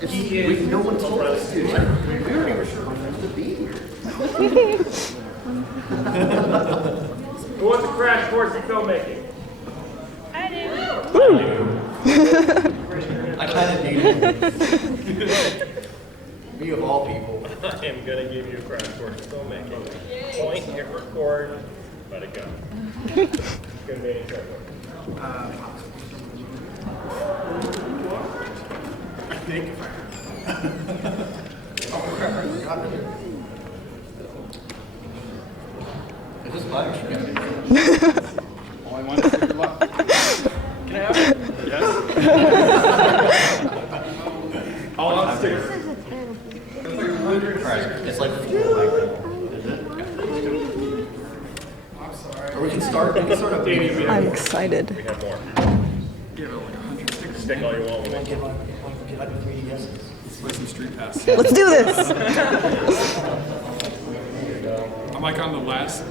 No one told us to. We already were supposed to be here. Who wants a crash course in filmmaking? I do. I kind of need it. Me of all people. I am going to give you a crash course in filmmaking. Point, hit record, let it go. It's going to be any trouble. I think if I Oh crap, I forgot to do it. Is this live? all I want is good luck. Can I have it? Yes. All on stick. It's like, is it? I'm sorry. Or we can start up. I'm excited. We have more. Give it like 100 stickers. Stick all you want with it. Get out of 3D guesses. Let's play some Street Pass. Let's do this. I'm like on the last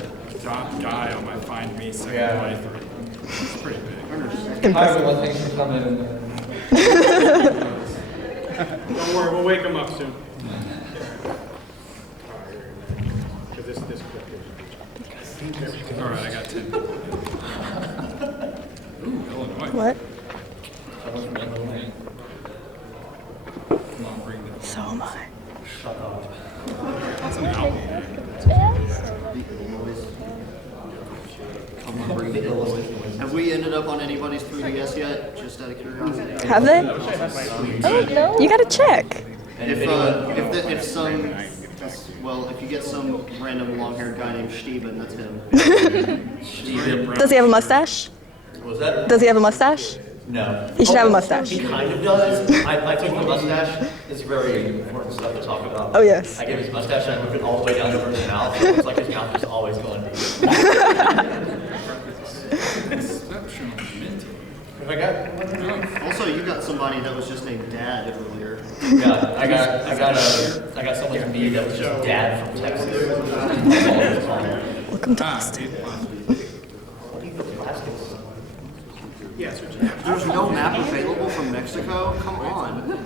guy on my Find Me second playthrough. It's pretty big. Hi everyone, thanks for coming. Don't worry, we'll wake them up soon. This All right, I got 10. Ooh, Illinois. What? Come on, bring it. So am I. Shut up. That's an album. Have we ended up on anybody's 3DS yet? Just out of curiosity. Have they? You gotta check. If some, well, if you get some random long-haired guy named Steven, that's him. Steven. Does he have a mustache? Was that? Does he have a mustache? No. He should have a mustache. He kind of does. I think the mustache is very important stuff to talk about. Oh, yes. I get his mustache and I move it all the way down to his mouth. So it's like his mouth is always going. Exceptional minty. Also, you got somebody that was just named Dad earlier. Yeah, I got someone's me that was just Dad from Texas. Welcome to Austin. There's no map available from Mexico? Come on.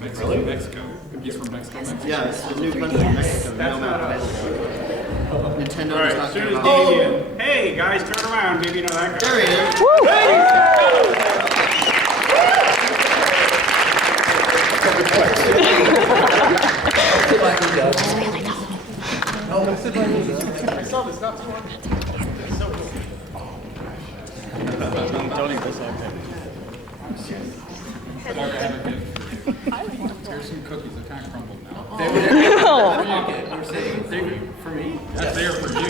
Mexico, Mexico. He's from Mexico, Mexico. Yeah, it's a new country, Mexico. No map available. Nintendo All right, does not as soon care as about Damien, hey guys, turn around, maybe you know that guy. There he is. I saw this not too long ago. It's so cool. Don't eat this, okay. Here's some cookies. They're kind of crumbled now. For me? That's there for you.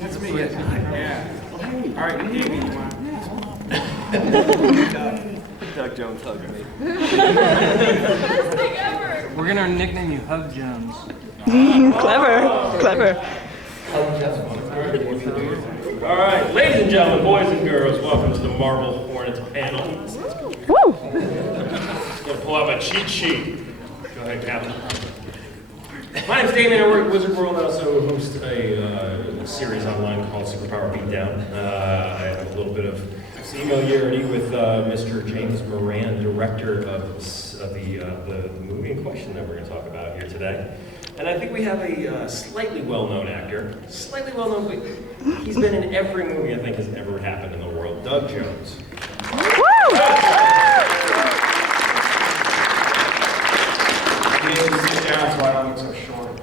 That's me. Yeah. All right, Damien, you want? Doug Jones hugged me. Best thing ever. We're gonna nickname you Hug Jones. Clever. Clever. All right, ladies and gentlemen, boys and girls, welcome to the Marble Hornets panel. Woo! Gonna pull out my cheat sheet. Go ahead, Captain. My name's Damien. I work at Wizard World. I also host a series online called Superpower Beatdown. I have a little bit of familiarity with Mr. James Moran, director of the movie in question that we're going to talk about here today. And I think we have a slightly well-known actor, slightly well-known, but he's been in every movie I think has ever happened in the world, Doug Jones. Woo! Sit down so I don't look so short.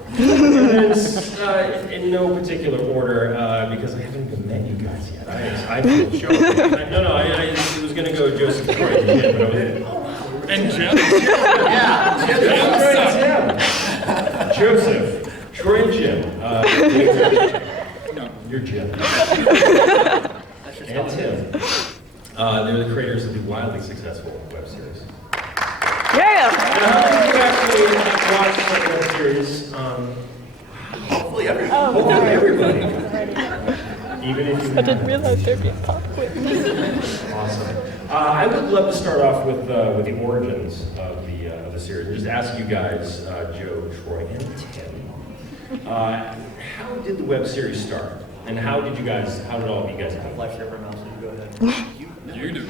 In no particular order, because I haven't even met you guys yet. I feel sure. I was going to go Joseph, Troy, and Jim, but I was And Jim. yeah, Joseph, Troy, and Jim. No. You're Jim. And Tim. They're the creators of the wildly successful web series. Yeah! How many of you actually watched the web series? Hopefully everyone. Hopefully everybody. Even if you I didn't realize there'd be a pop quiz. Awesome. I would love to start off with the origins of the series. Just ask you guys, Joe, Troy, and Tim. How did the web series start? And how did all of you guys have Lifesaver mouse, you go ahead. You do.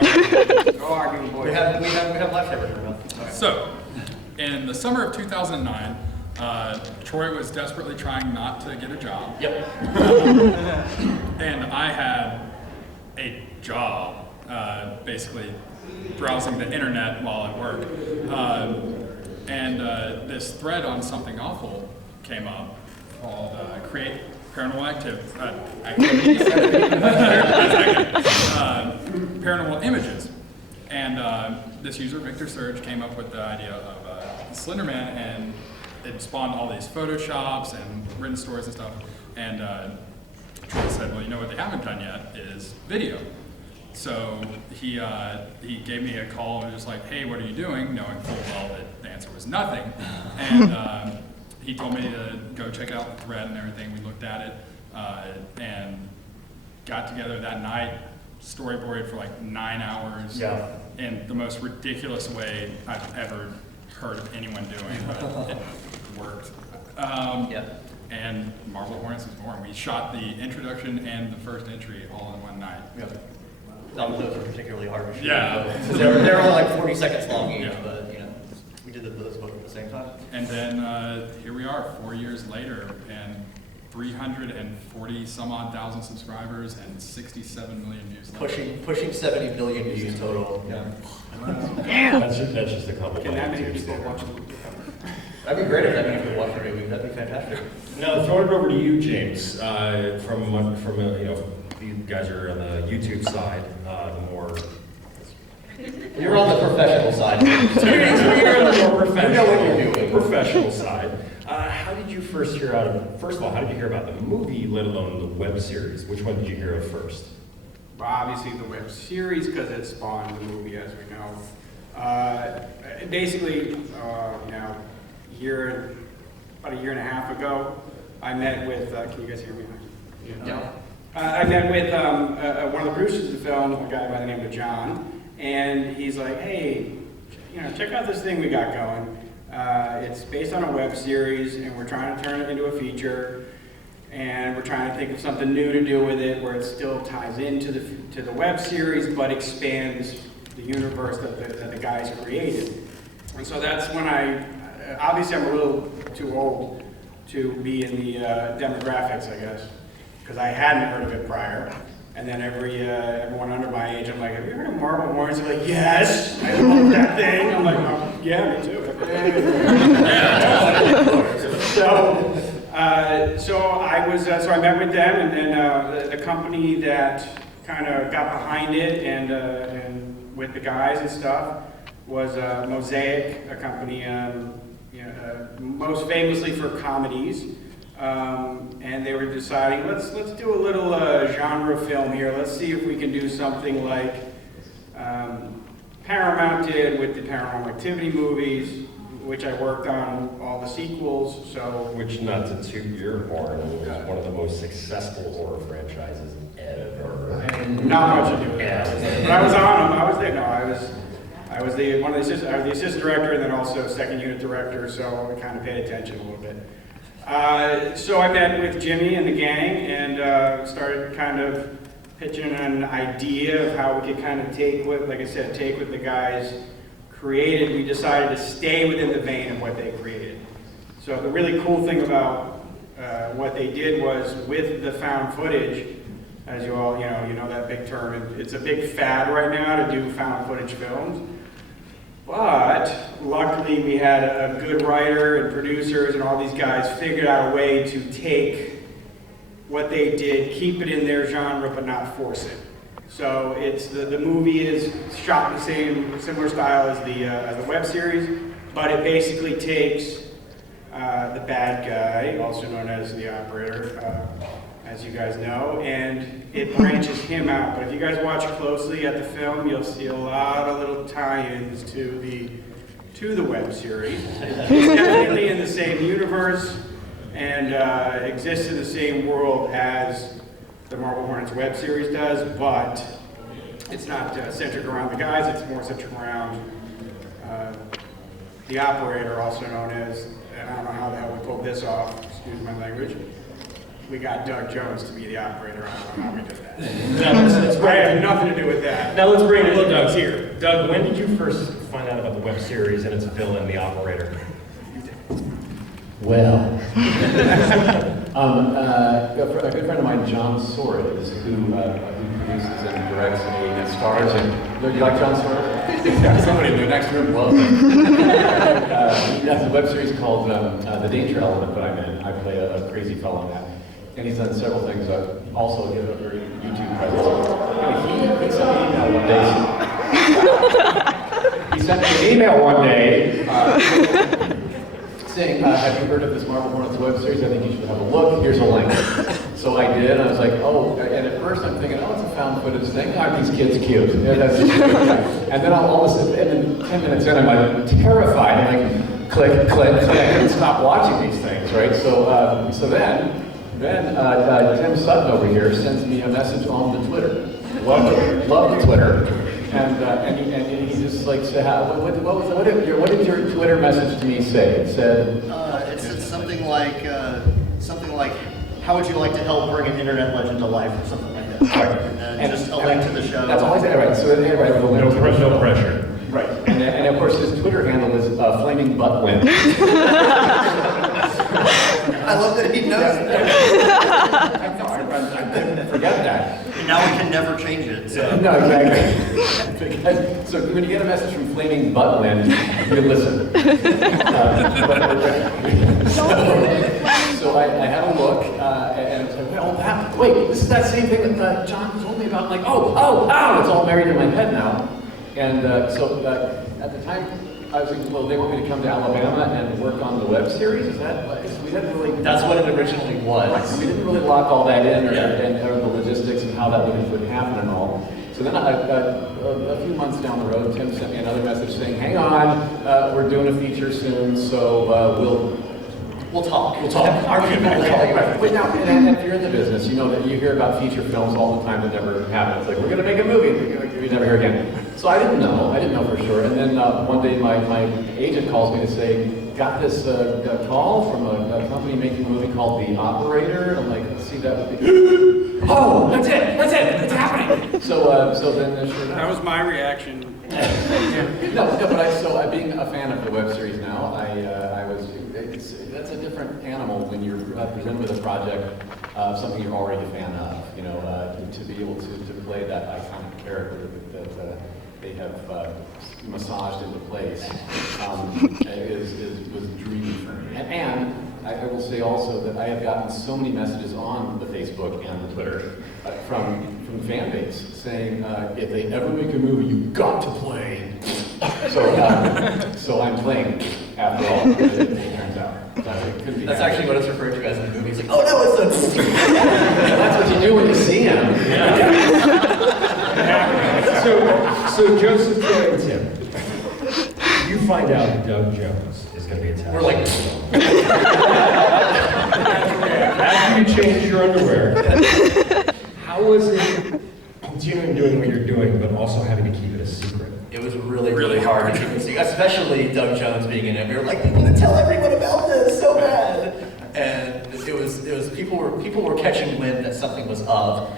No arguing, boys. We have lifesavers around. So, in the summer of 2009, Troy was desperately trying not to get a job. Yep. And I had a job, basically browsing the internet while at work. And this thread on Something Awful came up called Create Paranormal Activities, Paranormal Images. And this user, Victor Surge, came up with the idea of Slender Man, and it spawned all these Photoshops and written stories and stuff. And Troy said, well, you know what they haven't done yet is video. So he gave me a call and was just like, hey, what are you doing? Knowing full well that the answer was nothing. And he told me to go check out the thread and everything. We looked at it and got together that night, storyboarded for like 9 hours in the most ridiculous way I've ever heard of anyone doing, but it worked. And Marble Hornets was born. We shot the introduction and the first entry all in one night. Those are particularly hard to shoot. Yeah. They're only like 40 seconds long each, Yeah. but you know, we did those both at the same time. And then here we are 4 years later, and 340 some odd thousand subscribers and 67 million views. Pushing 70 million views total. Yeah. That's just a couple. Can that many people watch the movie? That'd be great if that many people watch the movie. That'd be fantastic. Now, throwing it over to you, James. From you know, you guys are on the YouTube side, the more. You're on the professional side. You're on the more professional. You know what you're doing. Professional side. How did you first hear first of all, how did you hear about the movie, let alone the web series? Which one did you hear of first? Well, obviously the web series, because it spawned the movie, as we know. Basically, you know, about a year and a half ago, I met with, can you guys hear me? Yeah. I met with one of the producers of the film, a guy by the name of John, and he's like, hey, you know, check out this thing we got going. It's based on a web series, and we're trying to turn it into a feature, and we're trying to think of something new to do with it, where it still ties into the web series, but expands the universe that the guys created. And so that's when obviously I'm a little too old to be in the demographics, I guess, because I hadn't heard of it prior. And then everyone under my age, I'm like, have you heard of Marble Hornets? They're like, yes, I love that thing. I'm like, oh, yeah, me too. So I met with them, and then the company that kind of got behind it and with the guys and stuff was Mosaic, a company most famously for comedies. And they were deciding, let's do a little genre film here. Let's see if we can do something like Paramount did with the Paranormal Activity movies, which I worked on all the sequels. So, Which, not to toot your horn, was one of the most successful horror franchises ever. not much to do with it. But I was on them. I was there. No, I was the assistant director, and then also second unit director. So I kind of paid attention a little bit. So I met with Jimmy and the gang and started kind of pitching an idea of how we could kind of take what the guys created. We decided to stay within the vein of what they created. So the really cool thing about what they did was with the found footage, as you all, you know that big term, it's a big fad right now to do found footage films. But luckily we had a good writer and producers and all these guys figured out a way to take what they did, keep it in their genre, but not force it. So it's the movie is shot in the similar style as the web series, but it basically takes the bad guy, also known as the operator, as you guys know, and it branches him out. But if you guys watch closely at the film, you'll see a lot of little tie-ins to the web series. It's definitely in the same universe and exists in the same world as the Marble Hornets web series does, but it's not centered around the guys, it's more centered around the operator, also known as, and I don't know how the hell we pulled this off, excuse my language, we got Doug Jones to be the operator. I don't know how we did that. Let's I bring have nothing to do with that. Now let's bring in Look, Doug Doug's here. Doug, when did you first find out about the web series and its villain, the operator? Well, a good friend of mine, John Soares, who produces and directs and stars in. Do you like John Soares? Yeah, somebody in the next room loves him. He has a web series called The Danger Element that I'm in. I play a crazy fellow in that. And he's done several things. Also, he has a very YouTube presence. He sent me an email one day. He sent me an email one day. Saying, have you heard of this Marble Hornets web series? I think you should have a look. Here's a link. So I did, and I was like, oh, and at first I'm thinking, oh, it's a found footage thing. Aren't these kids cute? Yeah, that's and then and then 10 minutes in, I'm like terrified. I'm like, click, click, click, and stop watching these things, right? So then Tim Sutton over here sends me a message on the Twitter. Love the Twitter. And he just like said, what did your Twitter message to me say? It said, it said something like, how would you like to help bring an internet legend to life, or something like that. Right. And just a link to the show. That's all I said. Right. So then, right, with a link to the show. No pressure. Right. And of course, his Twitter handle is Flaming Butt Wind. I love that he knows that. I didn't forget that. Now we can never change it. So. No, exactly. So when you get a message from Flaming Butt Wind, you listen. So I had a look, and I said, well, wait, this is that same thing that John told me about. I'm like, oh, it's all married in my head now. And so at the time, I was thinking, well, they want me to come to Alabama and work on the web series? Is that, we didn't really... That's what it originally was. We didn't really lock all that in, or the logistics and how that would happen and all. So then a few months down the road, Tim sent me another message saying, hang on, we're doing a feature soon, so We'll talk. We'll talk. Our people will tell you. But now, and if you're in the business, you know that you hear about feature films all the time that never happen. It's like, we're going to make a movie, you never hear again. So I didn't know for sure. And then one day my agent calls me to say, got this call from a company making a movie called The Operator. And I'm like, let's see, that would be... Oh, that's it, it's happening. So then sure enough. That was my reaction. No, but being a fan of the web series now, that's a different animal when you're presented with a project, something you're already a fan of. You know, to be able to play that iconic character that they have massaged into place was dreamy for me. And I will say also that I have gotten so many messages on the Facebook and the Twitter from the fan base saying, if they ever make a movie, you got to play. So I'm playing after all. It turns out. That's actually what it's referred to as in the movie. It's like, oh no, it's a... That's what you do when you see him. So Joseph, Joy, and Tim, you find out that Doug Jones is going to be attached. We're like... After you change your underwear, how was it continuing doing what you're doing, but also having to keep it a secret? It was really hard to keep it secret, especially Doug Jones being in it. We were like, we want to tell everyone about this so bad. And it was people were catching wind that something was up.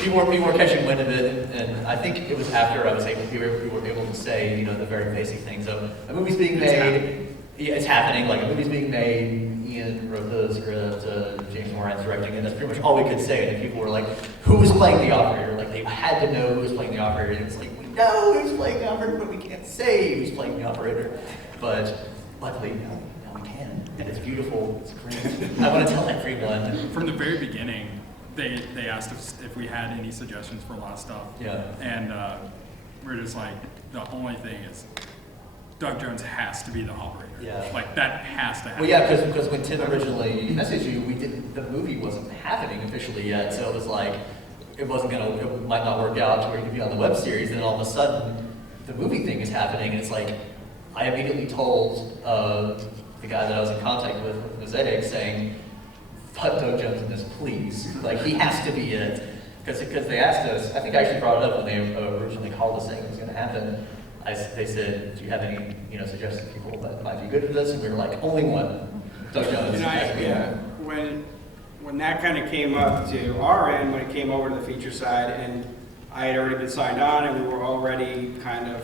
People were catching wind of it, and I think it was after we were able to say, you know, the very basic things of a movie's being made. It's happening. Like a movie's being made. Ian wrote the script. James Moran's directing it. That's pretty much all we could say. And people were like, "Who was playing the operator?" Like they had to know who was playing the operator. And it's like, we know who's playing the operator, but we can't say who's playing the operator. But luckily, now we can, and it's beautiful. It's great. I want to tell everyone. From the very beginning, they asked us if we had any suggestions for a lot of stuff. Yeah. And we're just like, the only thing is, Doug Jones has to be the operator. Yeah. Like that has to happen. Well, yeah, because when Tim originally messaged you, the movie wasn't happening officially yet, so it was like it might not work out to where you could be on the web series. And then all of a sudden, the movie thing is happening, and it's like I immediately told the guy that I was in contact with Mosaic, saying, "Put Doug Jones in this, please. Like he has to be in it." Because they asked us. I think I actually brought it up when they originally called us saying it was going to happen. they said, do you have any, suggested people that might be good for this? And we were like, only one, Doug Jones. When that kind of came up to our end, when it came over to the feature side, and I had already been signed on, and we were already kind of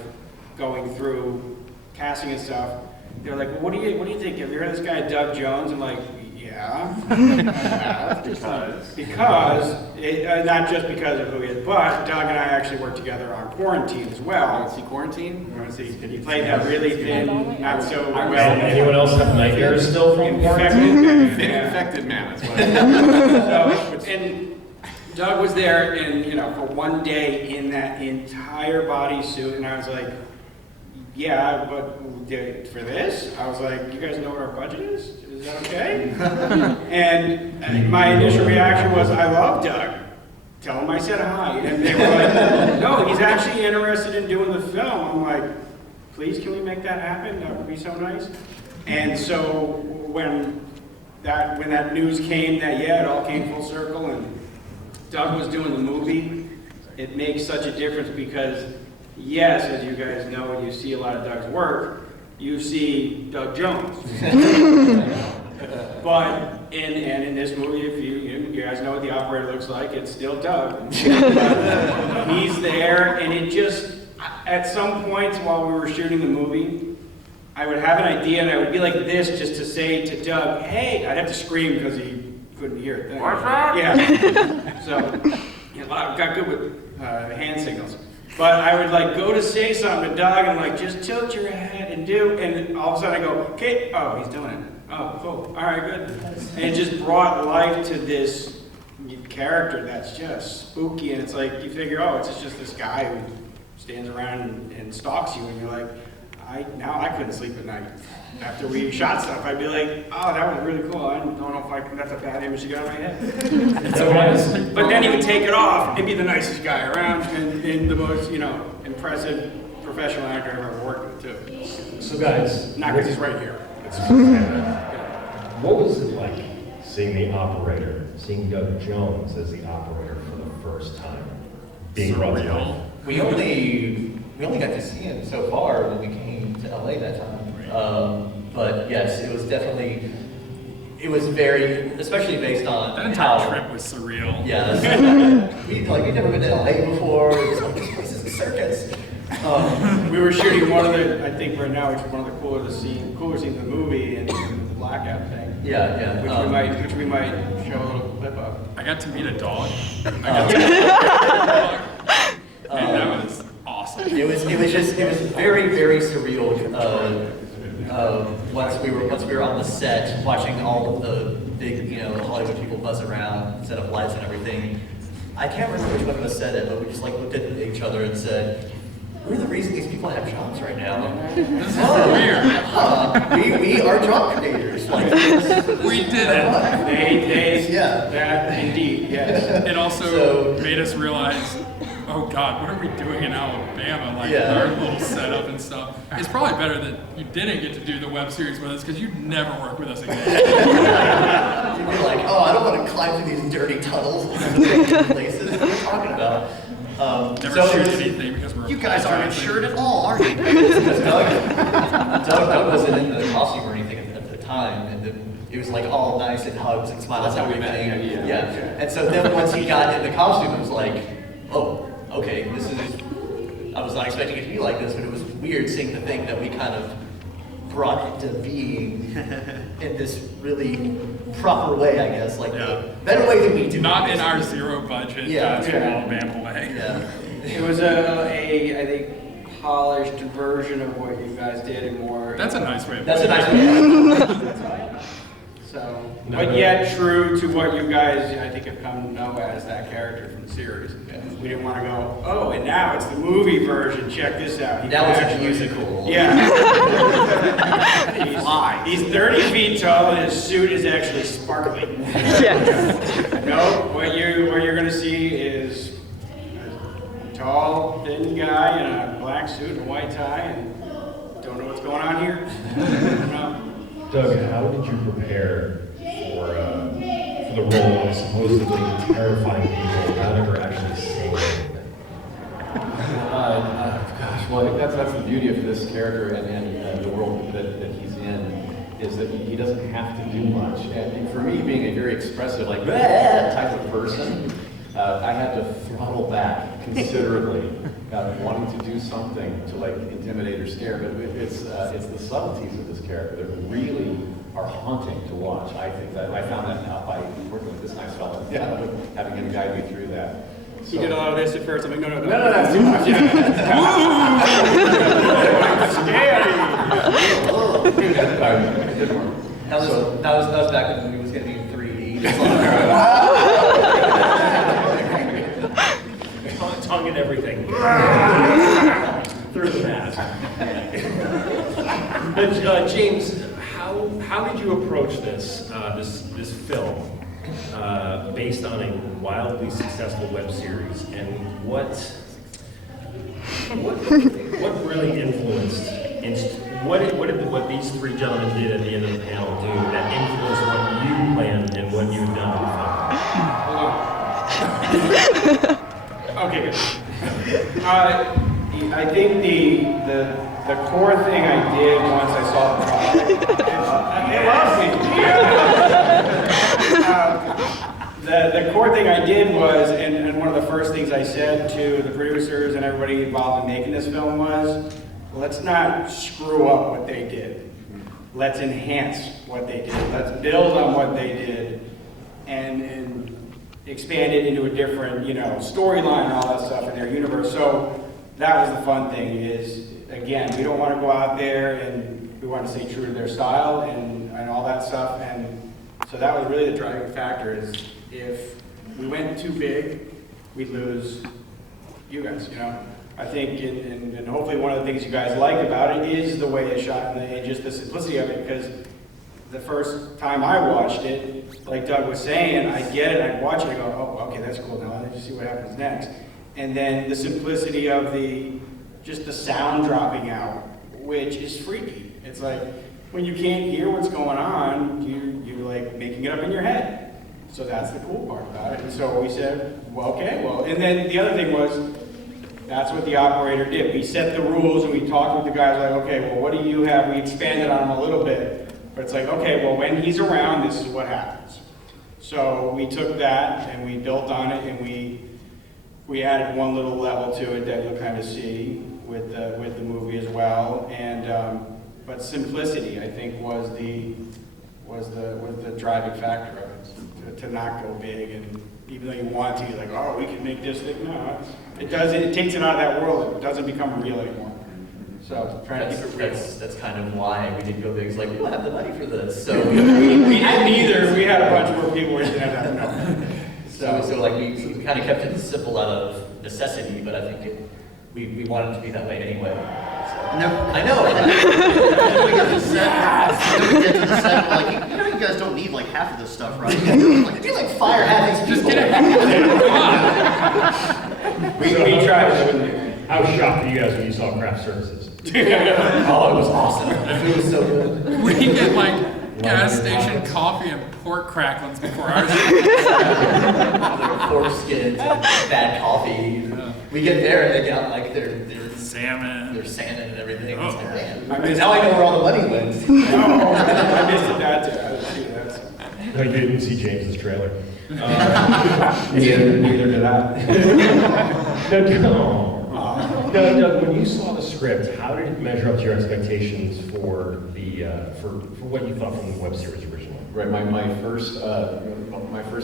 going through casting and stuff, they were like, well, what do you think? Have you heard of this guy, Doug Jones? I'm like, yeah. because not just because of who he is, but Doug and I actually worked together on Quarantine as well. See Quarantine? He played that really thin, not so well. Anyone else have nightmares still from Infected, Infected man, that's what it is. and Doug was there, and for one day in that entire bodysuit, and I was like, yeah, but for this, I was like, you guys know what our budget is? Is that okay? And my initial reaction was, I love Doug. Tell him I said hi. And they were like, no, he's actually interested in doing the film. I'm like, please, can we make that happen? That would be so nice. And so when that news came that, it all came full circle, and Doug was doing the movie, it makes such a difference because, yes, as you guys know, when you see a lot of Doug's work, you see Doug Jones. But in this movie, if you guys know what the operator looks like, it's still Doug. He's there, and it just, at some points while we were shooting the movie, I would have an idea, and I would be like this just to say to Doug, hey, I'd have to scream because he couldn't hear it. What's that? Yeah. So, I got good with hand signals. But I would go to say something to Doug and just tilt your head and and all of a sudden I go, okay, oh, he's doing it. Oh, cool, all right, good. And it just brought life to this character that's just spooky, and it's like, you figure, oh, it's just this guy who stands around and stalks you, and you're like, I couldn't sleep at night. After we shot stuff, I'd be like, oh, that was really cool. I don't know if that's a bad image to get on my head. But then he would take it off and be the nicest guy around and the most, impressive professional actor I've ever worked with, too. So guys, Not because he's right here. what was it like seeing Doug Jones as the operator for the first time? Being brought to life? We only got to see him so far when we came to LA that time. But yes, it was very, especially based on That entire trip was surreal. Yes. We'd never been to LA before. It was like, this place is a circus. We were shooting I think right now, it's one of the cooler scenes in the movie, and the blackout thing. Yeah. Which we might show a little clip of. I got to meet a dog. And that was awesome. It was very, very surreal. Once we were on the set, watching all of the big, Hollywood people buzz around, set up lights and everything. I can't remember which one of us said it, but we just looked at each other and said, "We're the reason these people have jobs right now." This is weird. We are job creators. We did it. Yeah. That indeed, yes. It also made us realize, oh God, what are we doing in Alabama? Our little setup and stuff. It's probably better that you didn't get to do the web series with us because you'd never work with us again. You'd be like, oh, I don't want to climb through these dirty tunnels and places. What are you talking about? Never shoot anything because we're. You guys aren't insured at all, are you? Doug wasn't in the costume or anything at the time, and it was all nice and hugs and smiles. That's how we and everything. met. Yeah. And so then once he got in the costume, it was like, oh, okay, this is. I was not expecting it to be like this, but it was weird seeing the thing that we kind of brought into being in this really proper way, I guess, the better way than we do. Not in our zero budget, Alabama way. Yeah. It was I think, polished version of what you guys did, and more. That's a nice way. That's a nice way. So, but yet true to what you guys, I think, have come to know as that character from the series. We didn't want to go, oh, and now it's the movie version. Check this out. Now it's a musical. Yeah. he's 30 feet tall, and his suit is actually sparkly. Yes. No, what you're going to see is a tall, thin guy in a black suit and a white tie, and don't know what's going on here. Doug, how did you prepare for the role of supposedly terrifying people without ever actually saying anything? Gosh, well, I think that's the beauty of this character and the world that he's in, is that he doesn't have to do much. And for me, being a very expressive, like, type of person, I had to throttle back considerably, wanting to do something to like intimidate or scare. But it's the subtleties of this character that really are haunting to watch. I think that I found that out by working with this nice fellow, having him guide me through that. You did a lot of this at first. I'm like, no, that's too much. That was back when the movie was going to be in 3D. Tongue and everything. Through the mask. But James, how did you approach this this film based on a wildly successful web series, and what really influenced? What did these three gentlemen did at the end of the panel do that influenced what you planned and what you've done in the film? Okay, good. I think the core thing I did once I saw the product, the core thing I did was, and one of the first things I said to the producers and everybody involved in making this film was, let's not screw up what they did. Let's enhance what they did. Let's build on what they did and expand it into a different, storyline and all that stuff in their universe. So that was the fun thing is, again, we don't want to go out there and we want to stay true to their style and all that stuff. And so that was really the driving factor is if we went too big, we'd lose you guys, I think, and hopefully one of the things you guys like about it is the way it's shot and just the simplicity of it, because the first time I watched it, like Doug was saying, I get it, I watch it, I go, oh, okay, that's cool, now let's see what happens next. And then the simplicity of just the sound dropping out, which is freaky. It's like, when you can't hear what's going on, you're like making it up in your head. So that's the cool part about it. And so we said, well, okay, and then the other thing was, that's what the operator did. We set the rules and we talked with the guys like, okay, well, what do you have? We expanded on them a little bit. But it's like, okay, well, when he's around, this is what happens. So we took that and we built on it and we added one little level to it that you'll kind of see with the movie as well. And but simplicity, I think, was the driving factor of it, to not go big. And even though you want to, you're like, oh, we can make this thing. No, it doesn't. It takes it out of that world. It doesn't become real anymore. So trying to keep it real. That's kind of why we didn't go big. It's like, we don't have the money for this. So we didn't either. We had a bunch more people we didn't have that. So like we kind of kept it simple out of necessity, but I think we wanted it to be that way anyway. So. No, I know. Then we get to the set, we're like, you guys don't need like half of this stuff, right? You do like fire half these people. Just get it. We tried. How shocked were you guys when you saw craft services? Oh, it was awesome. It was so good. We get like gas station coffee and pork cracklings before ours. Pork skins, bad coffee. We get there and they got like their salmon. Their salmon and everything. Oh. It's like, man. Now I know where all the money went. No, I missed it that too. I didn't see that. No, you didn't see James's trailer. Neither did I. Doug, when you saw the script, how did it measure up to your expectations for what you thought from the web series originally? Right, my first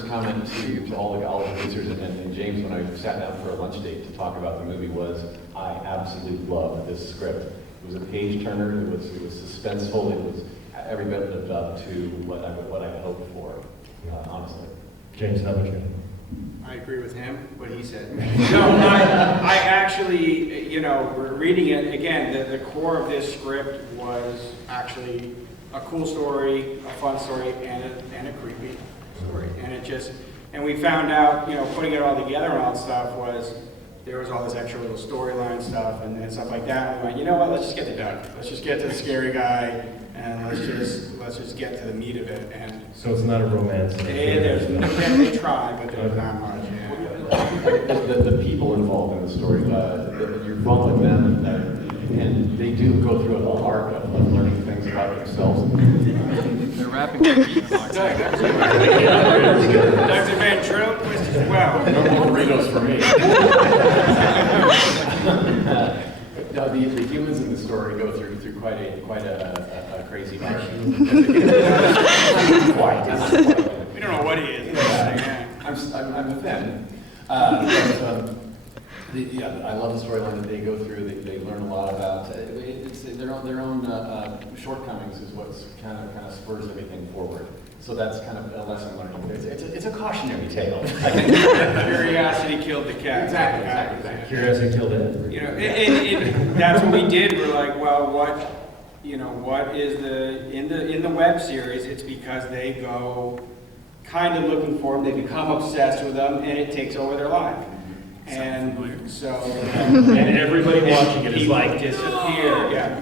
comment to all the producers and James when I sat down for a lunch date to talk about the movie was, I absolutely loved this script. It was a page turner. It was suspenseful. It was every bit lived up to what I hoped for, honestly. James, how about you? I agree with him, what he said. No, I actually, reading it, again, the core of this script was actually a cool story, a fun story, and a creepy story. And we found out, putting it all together and all that stuff there was all this extra little storyline stuff and stuff like that. And we went, you know what, let's just get to Doug. Let's just get to the scary guy, and let's just get to the meat of it. And so it's not a romance. they try, but there's not much. Yeah. the people involved in the story. You're fun with them, and they do go through a arc of learning things about themselves. They're rapping their beatbox. Dr. Van Trill twisted well. No more burritos for me. No, the humans in the story go through quite a crazy arc. We don't know what he is. I'm a fan. I love the storyline that they go through. They learn a lot about it's their own shortcomings is what's kind of spurs everything forward. So that's kind of a lesson learned. It's a cautionary tale. I think. Curiosity killed the cat. Exactly. Curiosity killed it. You know, that's what we did. We're like, well, what is in the web series? It's because they go kind of looking for them. They become obsessed with them, and it takes over their life. And so, And everybody watching it is people like, disappear. Yeah.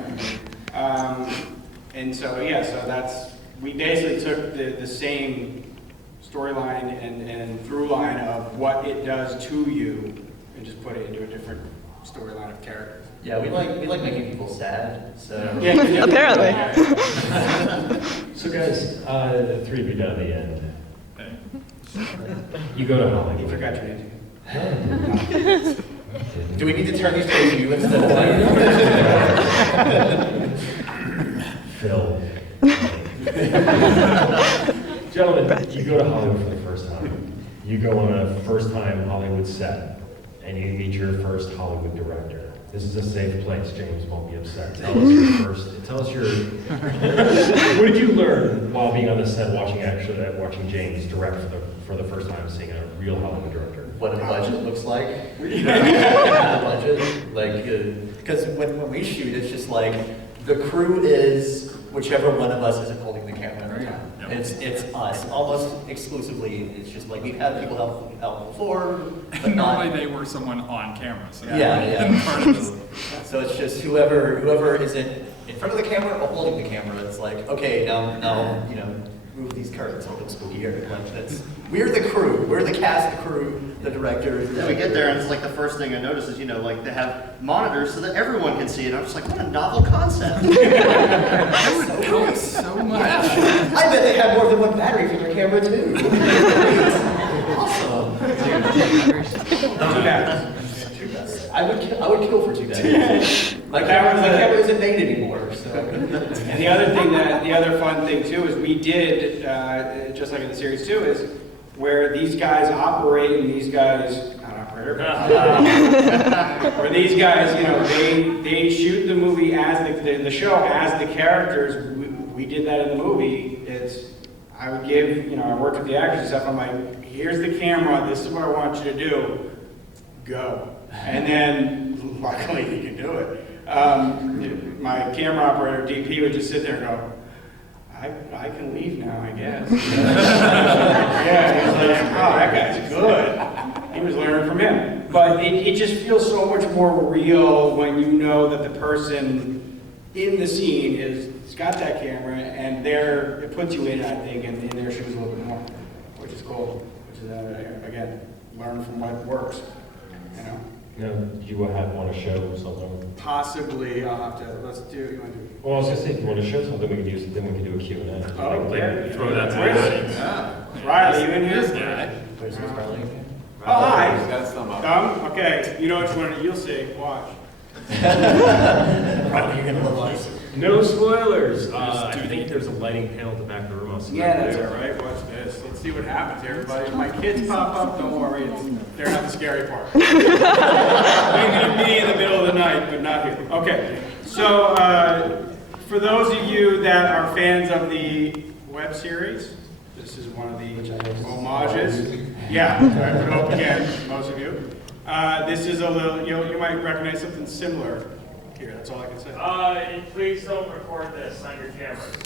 And so that's we basically took the same storyline and through line of what it does to you, and just put it into a different storyline of characters. Yeah, we like making people sad. So Yeah. Apparently. So guys, the three of you down the end. You go to Hollywood. You forgot your name. do we need to turn these to you instead of Phil. Gentlemen, you go to Hollywood for the first time. You go on a first-time Hollywood set, and you meet your first Hollywood director. This is a safe place. James won't be upset. Tell us your. What did you learn while being on the set, watching James direct for the first time, seeing a real Hollywood director? what a budget looks like. Budget, like, because when we shoot, it's just like the crew is whichever one of us isn't holding the camera. Yep. It's us, almost exclusively. It's just like we've had people help before, but And not. normally they were someone on camera. So Yeah. part of this. So it's just whoever isn't in front of the camera or holding the camera. It's like, okay, now move these curtains a little spookier. Like that's we're the crew, we're the cast, the crew, the directors. Yeah, we get there and it's like the first thing I notice is, like they have monitors so that everyone can see it. I'm just like, what a novel concept. That would help so much. I bet they have more than one battery for their camera too. Awesome. Two batteries. I would kill for 2 days. My camera isn't made anymore. So. And the other fun thing too is we did, just like in the series too, is where these guys operate and these guys, not operator, where these guys, they shoot the movie as the show as the characters. We did that in the movie. I would give, I worked with the actors and stuff. I'm like, here's the camera. This is what I want you to do. Go. And then, luckily, he could do it. My camera operator, DP, would just sit there and go, I can leave now, I guess. Yeah, he was like, oh, that guy's good. He was learning from him. But it just feels so much more real when you know that the person in the scene has got that camera, and it puts you in, I think, in their shoes a little bit more, which is cool. Which is, again, learn from what works, You want to show something? Possibly, I'll have to. Let's do. You want to do? Well, I was going to say, if you want to show something, we can do a Q&A. Oh, yeah. Throw that to the audience. Riley, you in here? Where's this Riley? Oh, hi. He's got his thumb up. Okay. You know which one you'll see. Watch. Probably you're gonna love us. No spoilers. I think there's a lighting panel at the back of the room. I'll see Yeah, that that's there. all right. Watch this. Let's see what happens, everybody. If my kids pop up, don't worry. They're not the scary part. They're going to be in the middle of the night, but not here. Okay. So, for those of you that are fans of the web series, this is one of the homages. Yeah, I would hope again, most of you. This is a little, you might recognize something similar here. That's all I can say. Please don't record this on your cameras.